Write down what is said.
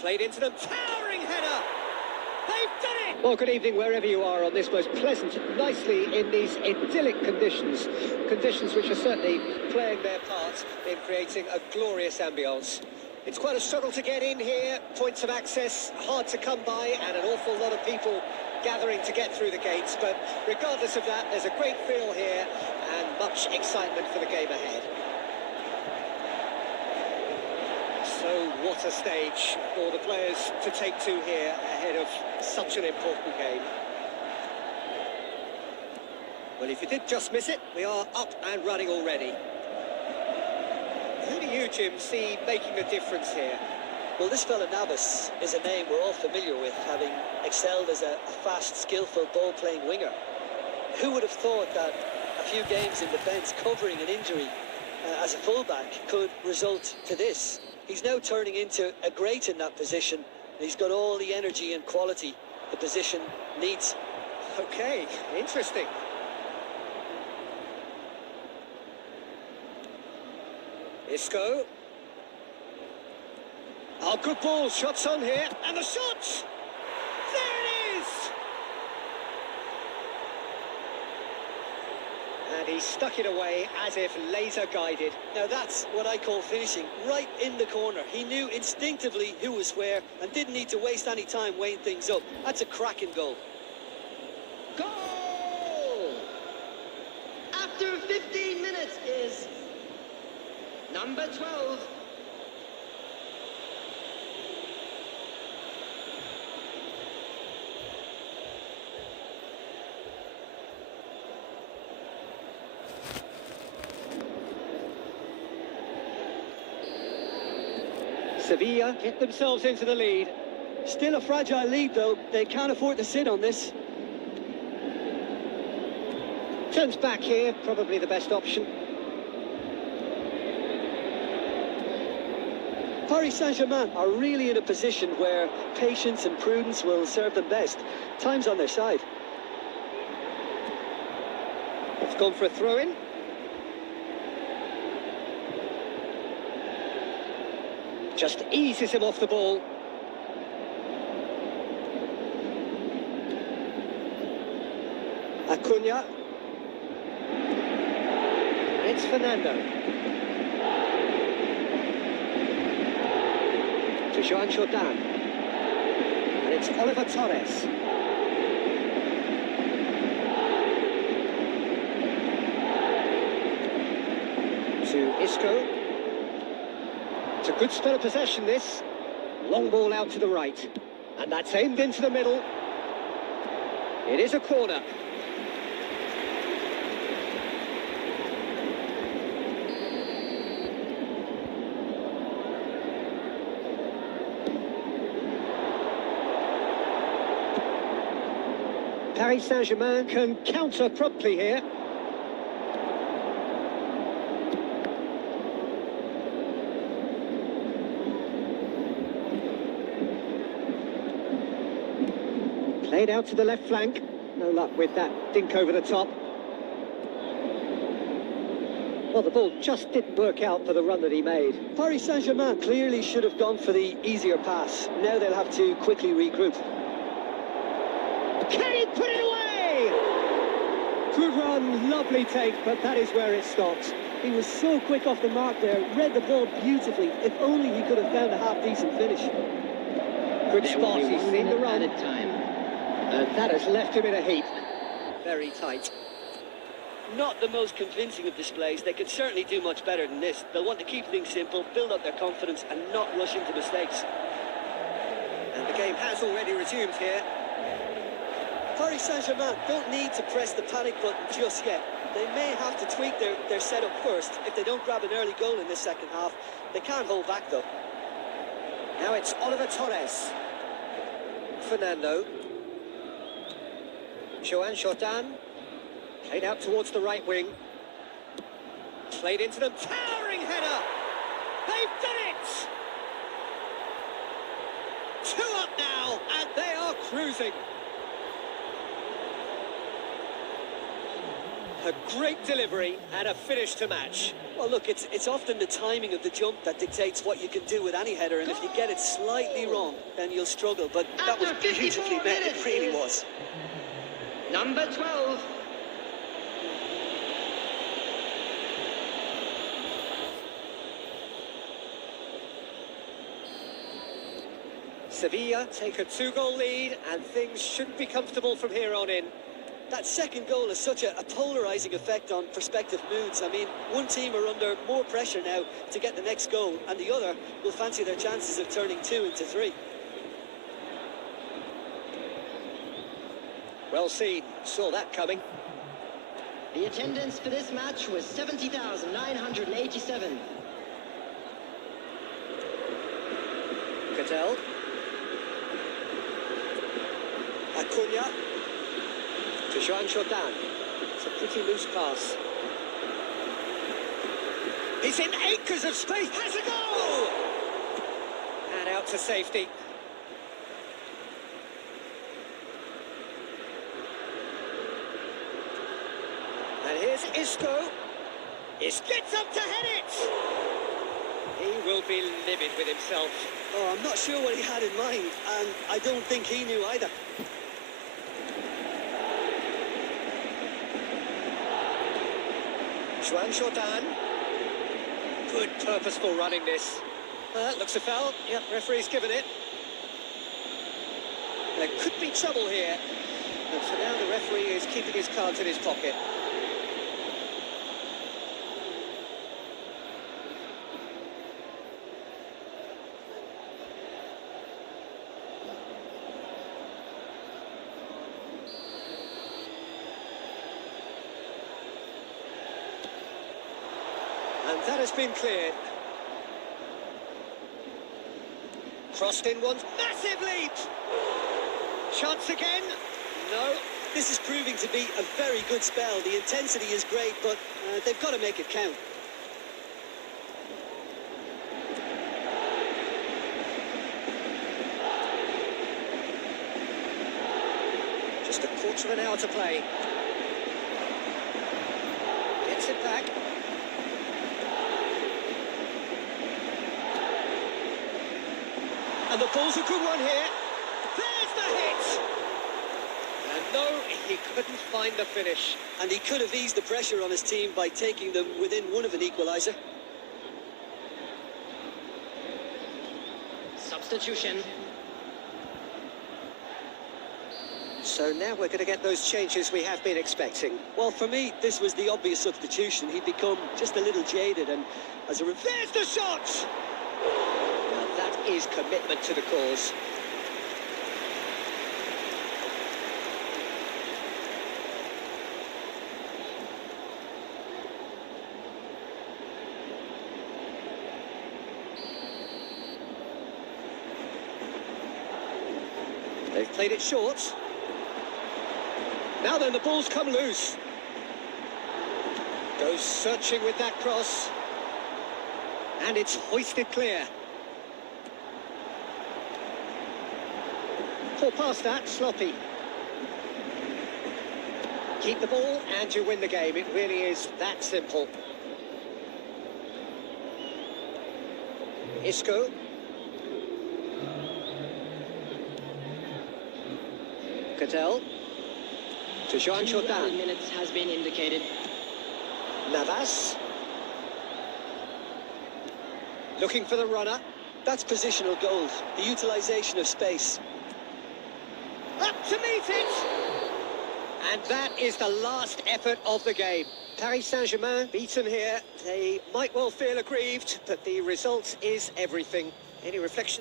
Played into them, towering header! They've done it! Well, good evening wherever you are on this most pleasant, nicely in these idyllic conditions. Conditions which are certainly playing their part in creating a glorious ambience. It's quite a struggle to get in here, points of access hard to come by, and an awful lot of people gathering to get through the gates. But regardless of that, there's a great feel here and much excitement for the game ahead. So what a stage for the players to take to here ahead of such an important game. Well, if you did just miss it, we are up and running already. Who do you, Jim, see making the difference here? Well, this fella Navas is a name we're all familiar with, having excelled as a fast, skillful ball-playing winger. Who would have thought that a few games in defence covering an injury as a fullback could result to this? He's now turning into a great in that position. He's got all the energy and quality the position needs. Okay, interesting. Isco. Oh, good ball, shots on here, and the shot! There it is! And he stuck it away as if laser guided. Now that's what I call finishing, right in the corner. He knew instinctively who was where and didn't need to waste any time weighing things up. That's a cracking goal. Goal! After 15 minutes is number 12. Sevilla get themselves into the lead. Still a fragile lead though, they can't afford to sit on this. Turns back here, probably the best option. Paris Saint-Germain are really in a position where patience and prudence will serve them best. Time's on their side. It's gone for a throw-in. Just eases him off the ball. Acuna. It's Fernando. To Joan Jordan. And it's Oliver Torres. To Isco. It's a good spell of possession, this. Long ball out to the right. And that's aimed into the middle. It is a corner. Paris Saint-Germain can counter promptly here. Played out to the left flank. No luck with that dink over the top. Well, the ball just didn't work out for the run that he made. Paris Saint-Germain clearly should have gone for the easier pass. Now they'll have to quickly regroup. Can he put it away? Good run, lovely take, but that is where it stops. He was so quick off the mark there, read the ball beautifully. If only he could have found a half-decent finish. Good spot, he's seen the run. And that has left him in a heap. Very tight. Not the most convincing of displays. They could certainly do much better than this. They'll want to keep things simple, build up their confidence and not rush into mistakes. And the game has already resumed here. Paris Saint-Germain don't need to press the panic button just yet. They may have to tweak their setup first. If they don't grab an early goal in this second half, they can't hold back though. Now it's Oliver Torres. Fernando. Joan Jordan. Played out towards the right wing. Played into them, towering header! They've done it! 2 up now, and they are cruising. A great delivery and a finish to match. Well, look, it's often the timing of the jump that dictates what you can do with any header, and if you get it slightly wrong, then you'll struggle. But that was After 54 beautifully met, minutes it really is was. Number 12. Sevilla take a 2-goal lead, and things shouldn't be comfortable from here on in. That second goal has such a polarising effect on prospective moods. I mean, one team are under more pressure now to get the next goal, and the other will fancy their chances of turning 2 into 3. Well seen, saw that coming. The attendance for this match was 70,987. Cattell. Acuna. To Joan Jordan. It's a pretty loose pass. He's in acres of space. Has a goal! And out to safety. And here's Isco. Gets up to head it! He will be livid with himself. Oh, I'm not sure what he had in mind, and I don't think he knew either. Joan Jordan. Good purposeful running this. Looks a foul. Yep, referee's given it. There could be trouble here. And for now the referee is keeping his cards in his pocket. And that has been cleared. Crossed in once. Massive leap! Chance again? No. This is proving to be a very good spell. The intensity is great, but they've got to make it count. Just a quarter of an hour to play. Gets it back. And the ball's a good one here. There's the hit! And no, he couldn't find the finish. And he could have eased the pressure on his team by taking them within one of an equaliser. Substitution. So now we're going to get those changes we have been expecting. Well, for me, this was the obvious substitution. He'd become just a little jaded, and as a There's the shot! Now that is commitment to the cause. They've played it short. Now then, the ball's come loose. Goes searching with that cross. And it's hoisted clear. Pull past that, sloppy. Keep the ball and you win the game. It really is that simple. Isco. Cattell. To Joan 2 Jordan. minutes has been indicated. Navas. Looking for the runner. That's positional goals, the utilisation of space. Up to meet it! And that is the last effort of the game. Paris Saint-Germain beaten here. They might well feel aggrieved, but the result is everything. Any reflections?